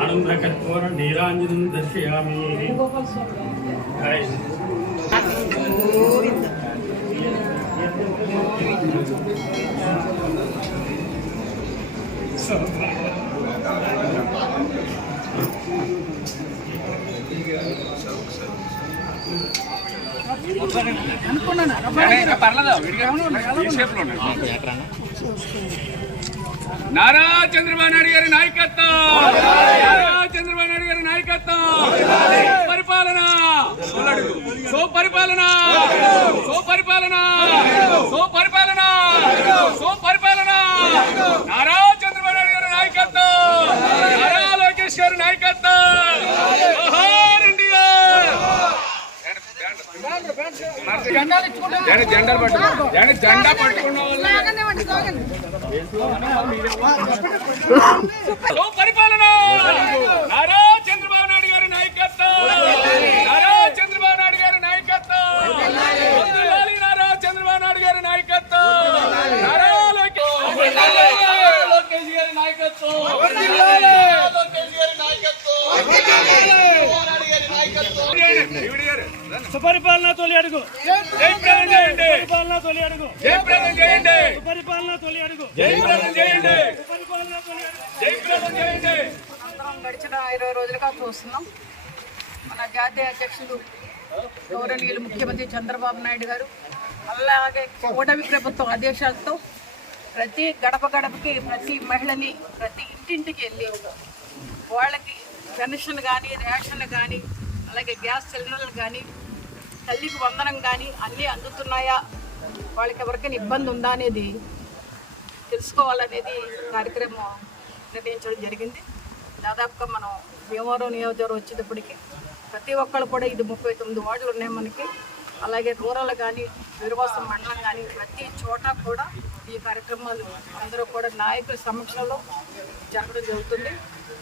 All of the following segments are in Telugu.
आनंदकर्पूर नीरांजनं दर्शयामि। నారా చంద్రబాబు నాయుడు గారి నాయకత్వం, నారా చంద్రబాబు నాయుడు గారి నాయకత్వం, పరిపాలన సుపరిపాలన, సుపరిపాలన, సుపరిపాలన, సుపరిపాలన, నారా చంద్రబాబు నాయుడు గారి నాయకత్వం, నారా లోకేష్ గారి నాయకత్వం, జోహార్ ఇండియా. జెండా పట్టుకున్న పరిపాలన నారా చంద్రబాబు నాయుడు గారి నాయకత్వం, నారా చంద్రబాబు నాయుడు గారి నాయకత్వం, నారా చంద్రబాబు నాయుడు గారి నాయకత్వం, నారా లోకేష్ గారి నాయకత్వం, సుపరిపాలన తొలి అడుగు, సుపరిపాలన తొలి అడుగు, జయప్రదం చేయండి, సుపరిపాలన తొలి అడుగు, జయప్రదం చేయండి, సుపరిపాలన తొలి అడుగు, జయప్రదం చేయండి. గడిచిన 20 రోజులుగా చూస్తున్నాం. మన జాతీయ అధ్యక్షులు గౌరవనీయులు ముఖ్యమంత్రి చంద్రబాబు నాయుడు గారు, అలాగే కూటమి ప్రభుత్వం ఆదేశాలతో ప్రతి గడప గడపకి ప్రతి మహిళని ప్రతి ఇంటింటికి వెళ్ళి వాళ్ళకి పెన్షన్ కానీ, రేషన్ కానీ, అలాగే గ్యాస్ సిలిండర్లు కానీ, తల్లికి వందనం కానీ అన్నీ అందుతున్నాయా, వాళ్ళకి ఎవరికైనా ఇబ్బంది ఉందా అనేది తెలుసుకోవాలనేది కార్యక్రమం నిర్ణయించడం జరిగింది. దాదాపుగా మనం భీమవరం నియోజకవర్గం వచ్చేటప్పటికి ప్రతి ఒక్కళ్ళు కూడా ఇది 39 వార్డులు ఉన్నాయి మనకి. అలాగే రూరల్ కానీ, వీరవాసం మండలం కానీ ప్రతి చోట కూడా ఈ కార్యక్రమాలు అందరూ కూడా నాయకుల సమక్షంలో జరగడం జరుగుతుంది.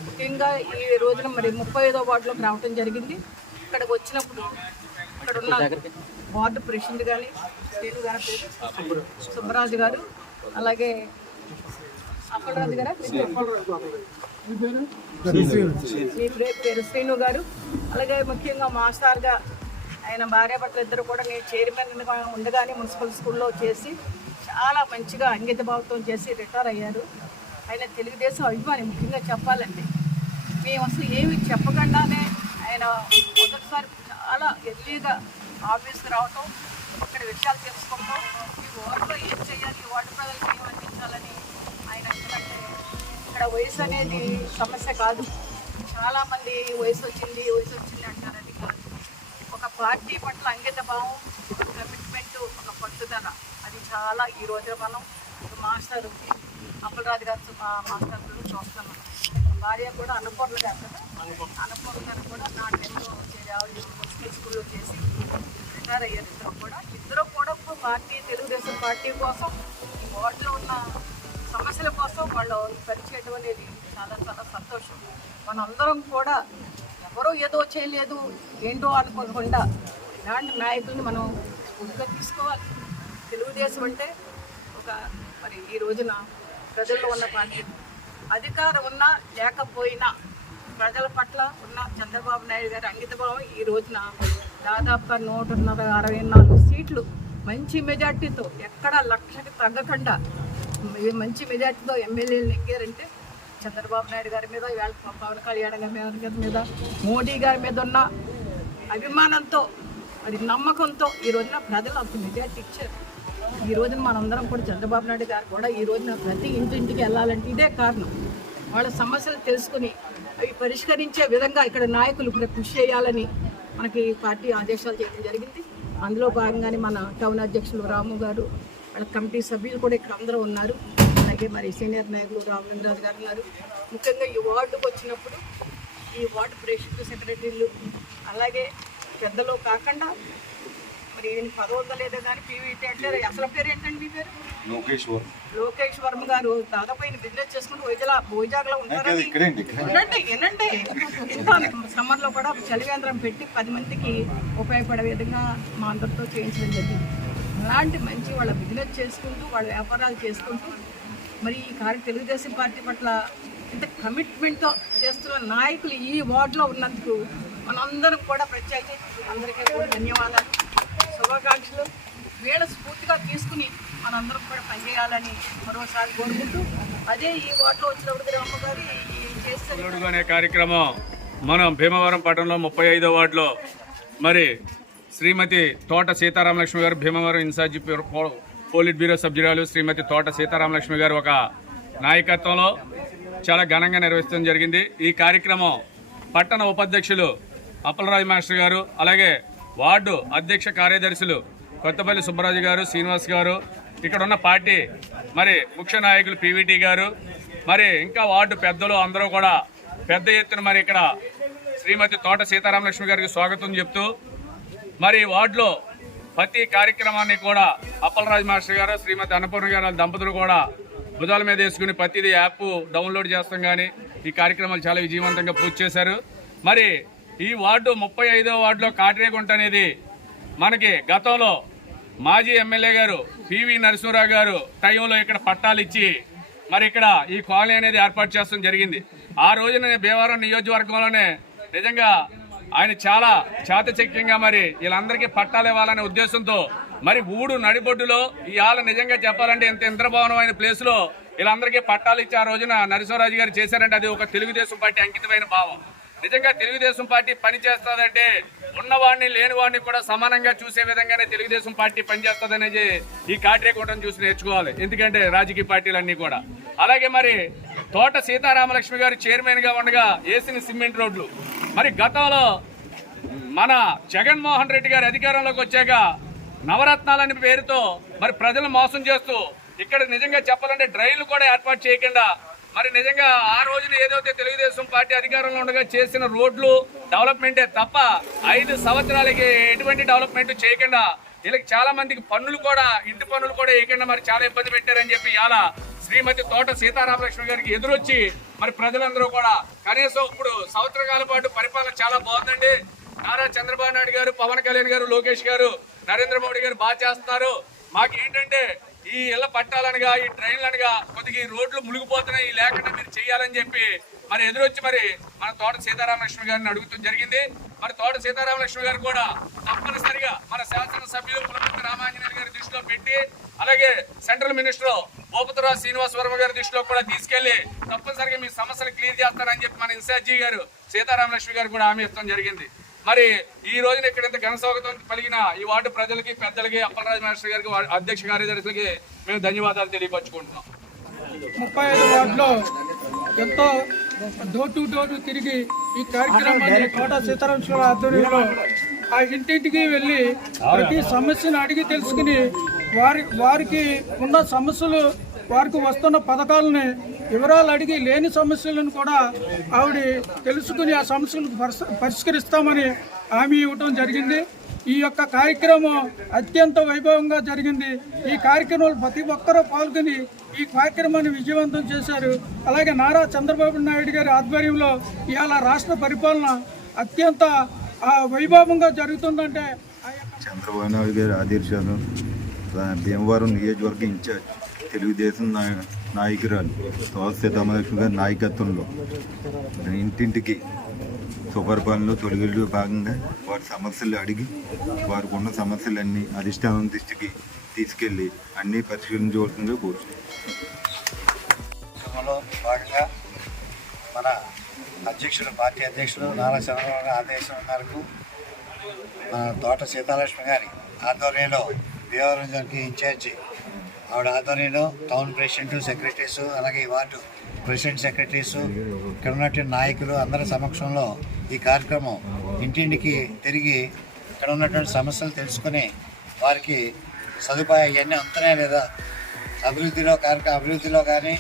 ముఖ్యంగా ఈ రోజున మరి 35వ వార్డులోకి రావడం జరిగింది. ఇక్కడికి వచ్చినప్పుడు ఇక్కడ ఉన్న వార్డు ప్రెసిడెంట్ కానీ శ్రీను గారి పేరు సుబ్బరాజు గారు, అలాగే అప్పలరాజు గారు, మీ పేరు శ్రీను గారు, అలాగే ముఖ్యంగా మాస్టర్గా ఆయన భార్యాభర్తలు ఇద్దరు కూడా నేను చైర్మన్ ఉండగానే మున్సిపల్ స్కూల్లో చేసి చాలా మంచిగా అంకిత భావంతో చేసి రిటైర్ అయ్యారు. ఆయన తెలుగుదేశం అభిమాని. ముఖ్యంగా చెప్పాలంటే మేము అసలు ఏమి చెప్పకుండానే ఆయన మొదటిసారి చాలా ఎర్లీగా ఆఫీస్కి రావటం, అక్కడ విషయాలు తెలుసుకోవటం, ఈ వార్డులో ఏం చేయాలి, ఈ వార్డు ప్రజలకు ఏం అందించాలని ఆయన. ఎందుకంటే ఇక్కడ వయసు అనేది సమస్య కాదు. చాలామంది వయసు వచ్చింది అంటారని కాదు. ఒక పార్టీ పట్ల అంకిత భావం, ఒక కమిట్మెంటు, ఒక పట్టుదల, అది చాలా ఈ రోజున మనం మాస్టర్ అప్పలరాజు గారు మాస్టర్ చూస్తున్నాం. భార్య కూడా అన్నపూర్ణ గారు కదా, అన్నపూర్ణ గారు కూడా నా టైంలో మున్సిపల్ స్కూల్లో చేసి రిటైర్ అయ్యారు. ఇద్దరు కూడా పార్టీ, తెలుగుదేశం పార్టీ కోసం, ఈ వార్డులో ఉన్న సమస్యల కోసం వాళ్ళు పనిచేయడం అనేది చాలా చాలా సంతోషం. మనందరం కూడా ఎవరో ఏదో చేయలేదు ఏంటో అనుకోకుండా ఇలాంటి నాయకుల్ని మనం స్ఫూర్తిగా తీసుకోవాలి. తెలుగుదేశం అంటే ఒక మరి ఈ రోజున ప్రజల్లో ఉన్న పార్టీ. అధికారం ఉన్నా లేకపోయినా ప్రజల పట్ల ఉన్న చంద్రబాబు నాయుడు గారి అంకితభావం ఈ రోజున దాదాపుగా 164 సీట్లు మంచి మెజార్టీతో, ఎక్కడ లక్షకి తగ్గకుండా మంచి మెజార్టీతో ఎమ్మెల్యేలు నెగ్గారంటే చంద్రబాబు నాయుడు గారి మీద, ఇవాళ పవన్ కళ్యాణ్ గారి మీద, మోడీ గారి మీద ఉన్న అభిమానంతో, మరి నమ్మకంతో ఈ రోజున ప్రజలు అంత మెజార్టీ ఇచ్చారు. ఈ రోజున మనందరం కూడా చంద్రబాబు నాయుడు గారు కూడా ఈ రోజున ప్రతి ఇంటింటికి వెళ్ళాలంటే ఇదే కారణం. వాళ్ళ సమస్యలు తెలుసుకుని అవి పరిష్కరించే విధంగా ఇక్కడ నాయకులు కృషి చేయాలని మనకి పార్టీ ఆదేశాలు చేయడం జరిగింది. అందులో భాగంగానే మన టౌన్ అధ్యక్షులు రాము గారు, వాళ్ళ కమిటీ సభ్యులు కూడా ఇక్కడ అందరూ ఉన్నారు. అలాగే మరి సీనియర్ నాయకులు రామలింగరాజు గారు ఉన్నారు. ముఖ్యంగా ఈ వార్డుకు వచ్చినప్పుడు ఈ వార్డు ప్రెసిడెంట్ సెక్రటరీలు అలాగే పెద్దలు కాకుండా మరి ఈయన పదవుందా లేదో కానీ పీవీటీ అంటే అసలు పేరు ఏంటండి మీ పేరు? లోకేష్ వర్మ గారు దాదాపు ఆయన బిజినెస్ చేసుకుంటూ వైజాగ్లో ఉంటారని వినండి. ఇంత సమ్మర్లో కూడా చలివేంద్రం పెట్టి 10 మందికి ఉపయోగపడే విధంగా మా అందరితో చేయించడం జరిగింది. అలాంటి మంచి వాళ్ళ బిజినెస్ చేసుకుంటూ వాళ్ళ వ్యాపారాలు చేసుకుంటూ మరి ఈ తెలుగుదేశం పార్టీ పట్ల ఇంత కమిట్మెంట్తో చేస్తున్న నాయకులు ఈ వార్డులో ఉన్నందుకు మనందరం కూడా ప్రత్యేక అందరికీ కూడా ధన్యవాదాలు, శుభాకాంక్షలు. వీళ్ళ స్ఫూర్తిగా తీసుకుని మనందరం కూడా పనిచేయాలని మరోసారి కోరుకుంటూ అదే ఈ వార్డులో వచ్చినప్పుడు అమ్మగారు చేసే కార్యక్రమం మనం భీమవరం పట్టణంలో 35వ వార్డులో మరి శ్రీమతి తోట సీతారామలక్ష్మి గారు భీమవరం ఇన్ఛార్జి పోలిట్ బ్యూరో సభ్యురాలు శ్రీమతి తోట సీతారామలక్ష్మి గారు ఒక నాయకత్వంలో చాలా ఘనంగా నిర్వహించడం జరిగింది. ఈ కార్యక్రమం పట్టణ ఉపాధ్యక్షులు అప్పలరాజు మాస్టర్ గారు, అలాగే వార్డు అధ్యక్ష కార్యదర్శులు కొత్తపల్లి సుబ్బరాజు గారు, శ్రీనివాస్ గారు, ఇక్కడ ఉన్న పార్టీ మరి ముఖ్య నాయకులు పీవీటీ గారు, మరి ఇంకా వార్డు పెద్దలు అందరూ కూడా పెద్ద ఎత్తున మరి ఇక్కడ శ్రీమతి తోట సీతారామలక్ష్మి గారికి స్వాగతం చెప్తూ మరి వార్డులో ప్రతి కార్యక్రమాన్ని కూడా అప్పలరాజు మాస్టర్ గారు, శ్రీమతి అన్నపూర్ణ గారు దంపతులు కూడా భుజాల మీద వేసుకుని ప్రతిదీ యాప్ డౌన్లోడ్ చేస్తాం కానీ ఈ కార్యక్రమాలు చాలా విజయవంతంగా పూర్తి చేశారు. మరి ఈ వార్డు 35వ వార్డులో కాట్రేగుంట అనేది మనకి గతంలో మాజీ ఎమ్మెల్యే గారు పివి నరసింహరావు గారు టైంలో ఇక్కడ పట్టాలు ఇచ్చి మరి ఇక్కడ ఈ కాలనీ అనేది ఏర్పాటు చేయడం జరిగింది. ఆ రోజున భీమవరం నియోజకవర్గంలోనే నిజంగా ఆయన చాలా చాతచక్యంగా మరి వీళ్ళందరికీ పట్టాలు ఇవ్వాలనే ఉద్దేశంతో మరి ఊడు నడిబొడ్డులో ఇవాళ నిజంగా చెప్పాలంటే ఇంత ఇంద్రభవనమైన ప్లేస్ లో వీళ్ళందరికీ పట్టాలు ఇచ్చి ఆ రోజున నరసింహరాజు గారు చేశారంటే అది ఒక తెలుగుదేశం పార్టీ అంకితమైన భావం. నిజంగా తెలుగుదేశం పార్టీ పని చేస్తుందంటే ఉన్నవాడిని లేనివాడిని కూడా సమానంగా చూసే విధంగానే తెలుగుదేశం పార్టీ పనిచేస్తుందనేది ఈ కాట్రేగుంటను చూసి నేర్చుకోవాలి. ఎందుకంటే రాజకీయ పార్టీలన్నీ కూడా అలాగే మరి తోట సీతారామలక్ష్మి గారు చైర్మన్ గా ఉండగా వేసిన సిమెంట్ రోడ్లు మరి గతంలో మన జగన్మోహన్ రెడ్డి గారు అధికారంలోకి వచ్చాక నవరత్నాలని పేరుతో మరి ప్రజలను మోసం చేస్తూ ఇక్కడ నిజంగా చెప్పాలంటే డ్రైన్లు కూడా ఏర్పాటు చేయకుండా మరి నిజంగా ఆ రోజున ఏదైతే తెలుగుదేశం పార్టీ అధికారంలో ఉండగా చేసిన రోడ్లు డెవలప్మెంటే తప్ప 5 సంవత్సరాలకి ఎటువంటి డెవలప్మెంట్ చేయకుండా వీళ్ళకి చాలా మందికి పన్నులు కూడా ఇంటి పన్నులు కూడా వేయకుండా మరి చాలా ఇబ్బంది పెట్టారని చెప్పి ఇలా శ్రీమతి తోట సీతారామలక్ష్మి గారికి ఎదురొచ్చి మరి ప్రజలందరూ కూడా కనీసం ఇప్పుడు సంవత్సరాల పాటు పరిపాలన చాలా బాగుందండి. నారా చంద్రబాబు నాయుడు గారు, పవన్ కళ్యాణ్ గారు, లోకేష్ గారు, నరేంద్ర మోడీ గారు బాగా చేస్తున్నారు. మాకు ఏంటంటే ఈ ఇళ్ల పట్టాలనగా ఈ ట్రైన్లనగా కొద్దిగా ఈ రోడ్లు మునిగిపోతున్నాయి లేకుండా మీరు చేయాలని చెప్పి మరి ఎదురొచ్చి మరి మన తోట సీతారామలక్ష్మి గారిని అడుగుతూ జరిగింది. మరి తోట సీతారామలక్ష్మి గారు కూడా తప్పనిసరిగా మన శాసనసభ్యులు పులపర్తి రామాంజనేయులు గారి దృష్టిలో పెట్టి అలాగే సెంట్రల్ మినిస్టర్ భూపతిరాజు శ్రీనివాస్ వర్మ గారి దృష్టిలో కూడా తీసుకెళ్లి తప్పనిసరిగా మీ సమస్యలు క్లియర్ చేస్తారని చెప్పి మన ఇన్ఛార్జి గారు సీతారామలక్ష్మి గారు కూడా హామీ ఇవ్వడం జరిగింది. మరి ఈ రోజున ఇక్కడ ఇంత ఘన స్వాగతం పలిగిన ఈ వార్డు ప్రజలకి, పెద్దలకి, అప్పలరాజు మాస్టర్ గారికి, అధ్యక్ష కార్యదర్శులకి మేము ధన్యవాదాలు తెలియపరచుకుంటున్నాం. 35 వార్డులో ఎంతో డోర్ టు డోర్ తిరిగి ఈ కార్యక్రమాన్ని తోట సీతారామలక్ష్మి ఆధ్వర్యంలో ఆ ఇంటింటికి వెళ్ళి ప్రతి సమస్యను అడిగి తెలుసుకుని వారికి ఉన్న సమస్యలు, వారికి వస్తున్న పథకాలని వివరాలు అడిగి లేని సమస్యలను కూడా ఆవిడ తెలుసుకుని ఆ సమస్యలను పరిష్కరిస్తామని హామీ ఇవ్వటం జరిగింది. ఈ యొక్క కార్యక్రమం అత్యంత వైభవంగా జరిగింది. ఈ కార్యక్రమంలో ప్రతి ఒక్కరూ పాల్గొని ఈ కార్యక్రమాన్ని విజయవంతం చేశారు. అలాగే నారా చంద్రబాబు నాయుడు గారి ఆధ్వర్యంలో ఇవాళ రాష్ట్ర పరిపాలన అత్యంత వైభవంగా జరుగుతుందంటే చంద్రబాబు నాయుడు గారి ఆదేశాలు భీమవరం నియోజకవర్గ ఇన్ఛార్జ్ తెలుగుదేశం నాయకురాలు తోట సీతారామలక్ష్మి గారి నాయకత్వంలో ఇంటింటికి సుపరిపాలనలో తొలగిలో భాగంగా వారి సమస్యలు అడిగి వారికి ఉన్న సమస్యలన్నీ అధిష్టానం దృష్టికి తీసుకెళ్ళి అన్నీ పరిష్కరించవలసిందిగా కోరుతున్నాం. భాగంగా మన అధ్యక్షుడు, పార్టీ అధ్యక్షుడు నారా చంద్రబాబు గారి ఆదేశం మేరకు తోట సీతాలక్ష్మి గారి ఆధ్వర్యంలో భీమవరం జోన్కి ఇన్ఛార్జి ఆవిడ ఆధ్వర్యంలో టౌన్ ప్రెసిడెంట్, సెక్రటరీస్, అలాగే ఈ వార్డు ప్రెసిడెంట్, సెక్రటరీస్, ఇక్కడ ఉన్నటువంటి నాయకులు అందరి సమక్షంలో ఈ కార్యక్రమం ఇంటింటికి తిరిగి ఇక్కడ ఉన్నటువంటి సమస్యలు తెలుసుకుని వారికి సదుపాయం ఇవన్నీ అందుతున్నాయా లేదా, అభివృద్ధిలో కానీ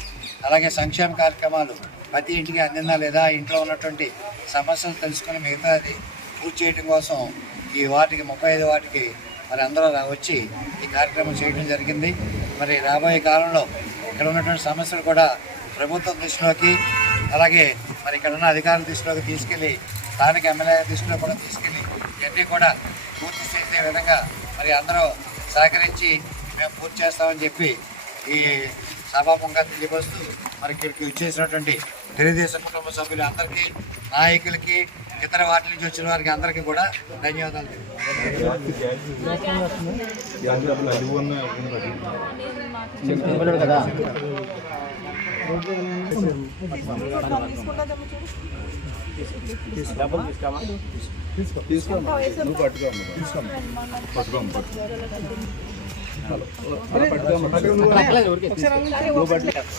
అలాగే సంక్షేమ కార్యక్రమాలు ప్రతి ఇంటికి అందిందా లేదా, ఇంట్లో ఉన్నటువంటి సమస్యలు తెలుసుకుని మిగతాది పూర్తి చేయడం కోసం ఈ వాటికి 35 వాటికి మరి అందరూ వచ్చి ఈ కార్యక్రమం చేయడం జరిగింది. మరి రాబోయే కాలంలో ఇక్కడ ఉన్నటువంటి సమస్యలు కూడా ప్రభుత్వం దృష్టిలోకి, అలాగే మరి ఇక్కడ ఉన్న అధికారుల దృష్టిలోకి తీసుకెళ్ళి, స్థానిక ఎమ్మెల్యే దృష్టిలో కూడా తీసుకెళ్ళి ఇవన్నీ కూడా పూర్తి చేసే విధంగా మరి అందరూ సహకరించి మేము పూర్తి చేస్తామని చెప్పి ఈ సభాముఖంగా తెలియపరుస్తూ మరి ఇక్కడికి వచ్చేసినటువంటి తెలుగుదేశం కుటుంబ సభ్యులు అందరికీ, నాయకులకి, ఇతర వాటి నుంచి వచ్చిన వారికి అందరికీ కూడా ధన్యవాదాలు.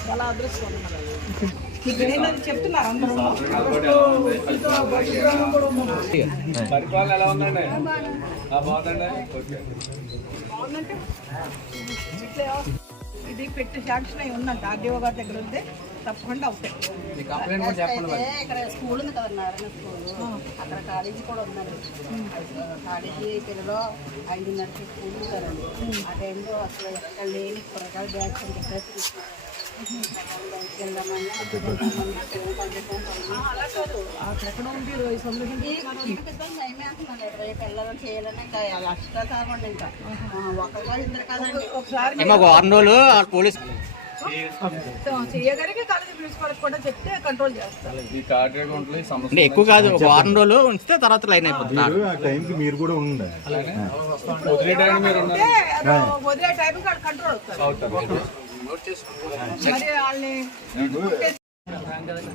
చాలా అదృష్టం చెప్తున్నారు అందరూ. పరిపాలన ఎలా ఉందండి? బాగుందండి. బాగుందంటే ఇది పెట్టి శాంక్షన్ అయి ఉందంట. ఆర్డీఓ గారి దగ్గర ఉంటే తప్పకుండా అవుతాయి. ఇక్కడ స్కూల్ ఉంది కదా, నారాయణ స్కూల్, అక్కడ కాలేజీ కూడా ఉందండి. కాలేజీ పిల్లలు 5:30కి స్కూల్ ఉంటారండి. ఆ టైంలో అసలు ఎక్కడ లేని కూరగాయల బ్యాగ్స్ అని చెప్పేసి అక్కడ ఉంది పిల్లలు చేయాలని ఇంకా లక్ష కాకుండా ఇంకా ఒకరు కాదు ఇద్దరు కాదండి. ఒకసారి చేయగలిగే కాలేజీ ప్రిన్సిపల్ కూడా చెప్తే కంట్రోల్ చేస్తారు. ఈ కార్డు అకౌంట్లో ఈ సమస్య ఎక్కువ కాదు, ఒక వారం రోజులు ఉంచితే తర్వాత లైన్ అయిపోతుంది. ఆ టైంకి మీరు కూడా ఉండండి. వదిలేయడానికి మీరు ఉన్నారు. వదిలే టైం కంట్రోల్ అవుతారు. మరి వాళ్ళని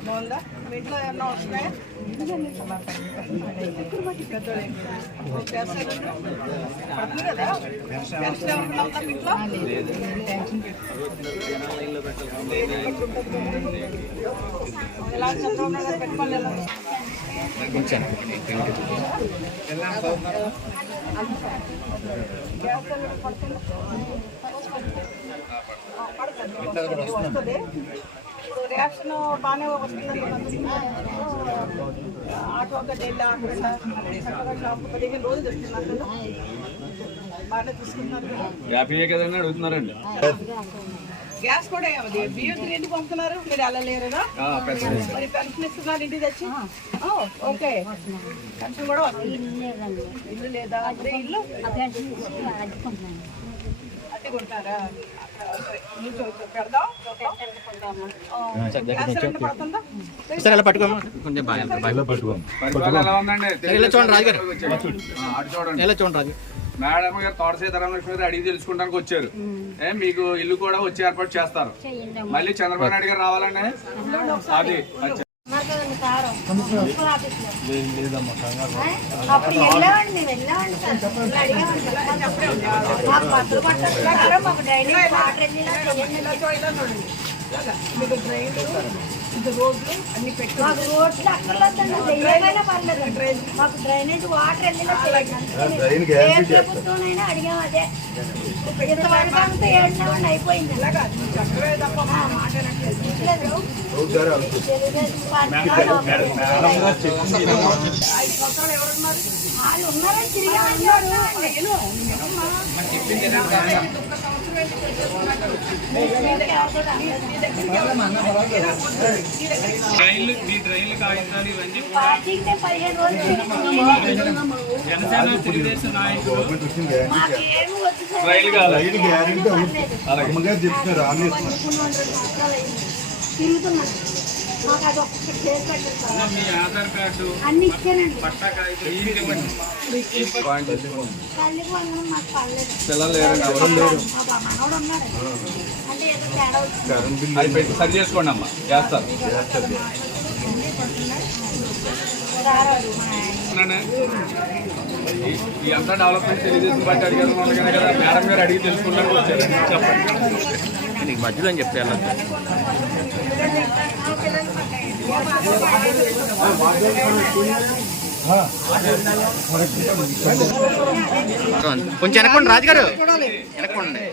బాగుందా? మీ ఇంట్లో ఏమన్నా వస్తున్నాయా? పడుతుంది కదా ఇంట్లో. ఎలా చంద్రబాబు నాయుడు పెట్టుకోవాలి ఎలా వస్తుంది. రియాక్షన్ బాగానే వస్తుంది. ఆటో ఒక డైలీ చక్కగా షాప్ 15 రోజులు తెస్తున్నారు కదా, బాగానే తీసుకుంటున్నారు కదా. హ్యాపీయే కదండి అడుగుతున్నారండి. గ్యాస్ కూడా ఏమది బియ్యం తిరిగి పంపుతున్నారు, మీరు అలా లేరుగా? మరి పెన్షన్ ఇస్తున్నారు ఇంటికి తెచ్చి. ఓకే, పెన్షన్ కూడా వస్తుంది. ఇల్లు లేదా? అదే ఇల్లు అట్టి కొంటారా? పెడదాం. పడుతుందా? సరే అలా పట్టుకోమా, కొంచెం బాగా పరిపాలన ఎలా ఉందండి? చూడండి రాజుగారు, అటు చూడండి. ఎలా చూడండి రాజు. మేడం గారు తోట సీతారామలక్ష్మి గారు అడిగి తెలుసుకోవడానికి వచ్చారు. మీకు ఇల్లు కూడా వచ్చి ఏర్పాటు చేస్తారు. మళ్ళీ చంద్రబాబు నాయుడు గారు రావాలండి. అది అప్పుడు వెళ్ళామండి, మేము వెళ్ళామండి సార్, అడిగామండి. మాకు బస్సులు పట్టారు, మాకు డైలీ వాటర్ మీకు ట్రైన్లు, ఇది రోడ్లు అన్ని పెట్టి మాకు రోడ్లు అక్కర్లేదండి, ఏమైనా పర్లేదు. మాకు డ్రైనేజ్ వాటర్ వెళ్ళినా ప్రభుత్వం అడిగాం. అదే ఇంతవరకు ఏడున్నామండి, అయిపోయింది. చెప్పవే తప్ప మాట్లాడట్లేదు. తెలుగుదేశం పార్టీ 5 సంవత్సరాలు ఎవరున్నారు? వాళ్ళు ఉన్నారని తిరిగామన్నారు. మీ డ్రైన్లు కాగితాలు ఇవన్నీ పార్టీకి 15 రోజులు జనసేన తెలుగుదేశం నాయకులు మాకేమి వచ్చి రైలు కాదు. తిరుగుతున్నాను. మాకు అది ఒక్కటి చేసి పెట్టారు. మీ ఆధార్ కార్డు అన్ని ఇచ్చానండి. పట్టా కాగితం ఇవి ఇవ్వండి. తల్లికి వందనం మాకు పర్లేదు. పిల్లలు లేరండి, ఎవరు లేరు. మా మనవడు ఉన్నాడు. అంటే ఏదో తేడా వచ్చింది. అది పెట్టి సరి చేసుకోండి అమ్మా, చేస్తారు. రారాదు మా ఆయన. ఈ అంతా డెవలప్మెంట్ తెలుగుదేశం పార్టీ అడిగారు కదా, మేడం గారు అడిగి తెలుసుకుంటానికి వచ్చారు. చెప్పండి. నీకు మధ్యలో అని చెప్తే వెళ్ళొచ్చు. కొంచెం వెనక్కండి రాజుగారు, వెనక్కండి.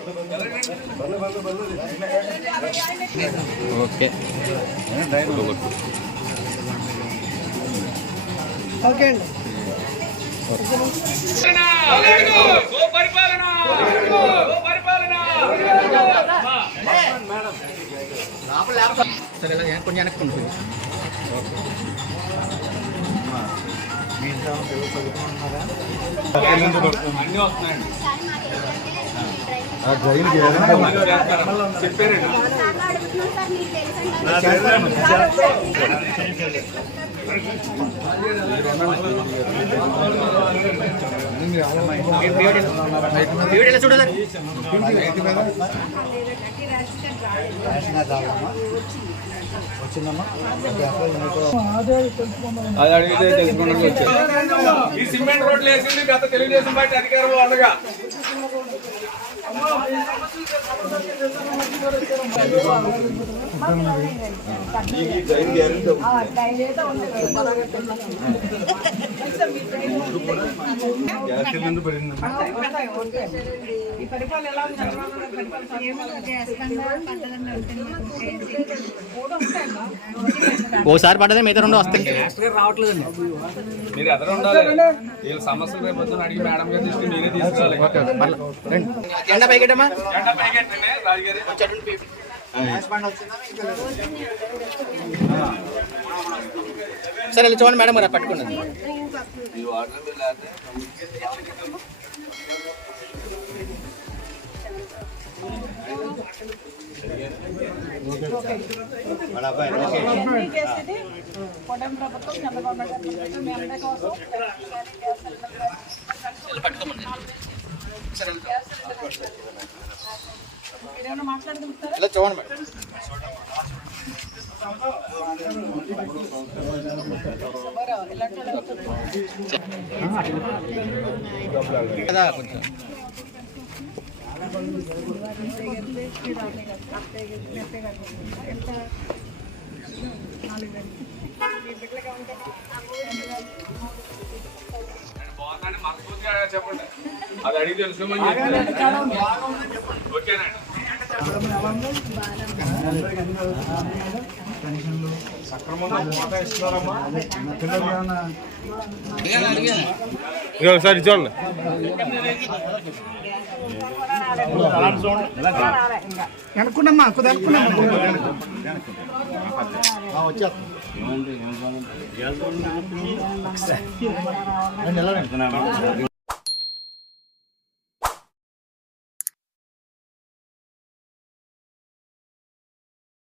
ఓకే. ఓకే అండి. సరే ఇలా కొంచెం వెనక్కి ఉంటుంది. మీ ఇంట్లో పిల్లలు చదువుకుంటున్నారా? అన్నీ వస్తున్నాయండి. డ్రైన్ చేయాలి. చెప్పారండి. వీడియోలో చూడాలి. రేషన్ కార్డు రావాలమ్మా? వచ్చిందమ్మా? అది అడిగితే తెలుసుకుంటాం వచ్చారు. ఈ సిమెంట్ రోడ్లు వేసింది గత తెలుగుదేశం పార్టీ అధికారంలో ఉండగా. ఈ పరిపాలన ఎలా ఉంది? చంద్రబాబు గారి పరిపాలన ఓసారి పడ్డదే మిగతా రెండు వస్తాయి. మీరు ఎదురు ఉండాలి. వీళ్ళ సమస్యలు రేపు పొద్దున్న అడిగి మేడం గారు తీసుకుని మీరే తీసుకోవాలి. ఎండ పైకెట్టమ్మా. ఎండ పైకెట్టండి రాజుగారు. సరే ఇలా చూడండి మేడం, మరి పట్టుకున్నది. వాళ్ళ అబ్బాయి ఓకే. చేసేది కూటమి ప్రభుత్వం, చంద్రబాబు నాయుడు గారి ప్రభుత్వం మీ అందరి కోసం మీరేమైనా మాట్లాడుకుంటారా? ఇలా చూడండి మేడం. కదా కొంచెం బాగుందని మనస్ఫూర్తిగా చెప్పండి. అది అడిగి తెలుసుకోమని చెప్పండి. ఓకేనండి. ఒకసారి చూడండి. అనుకున్నామ్మా వచ్చేస్తాం.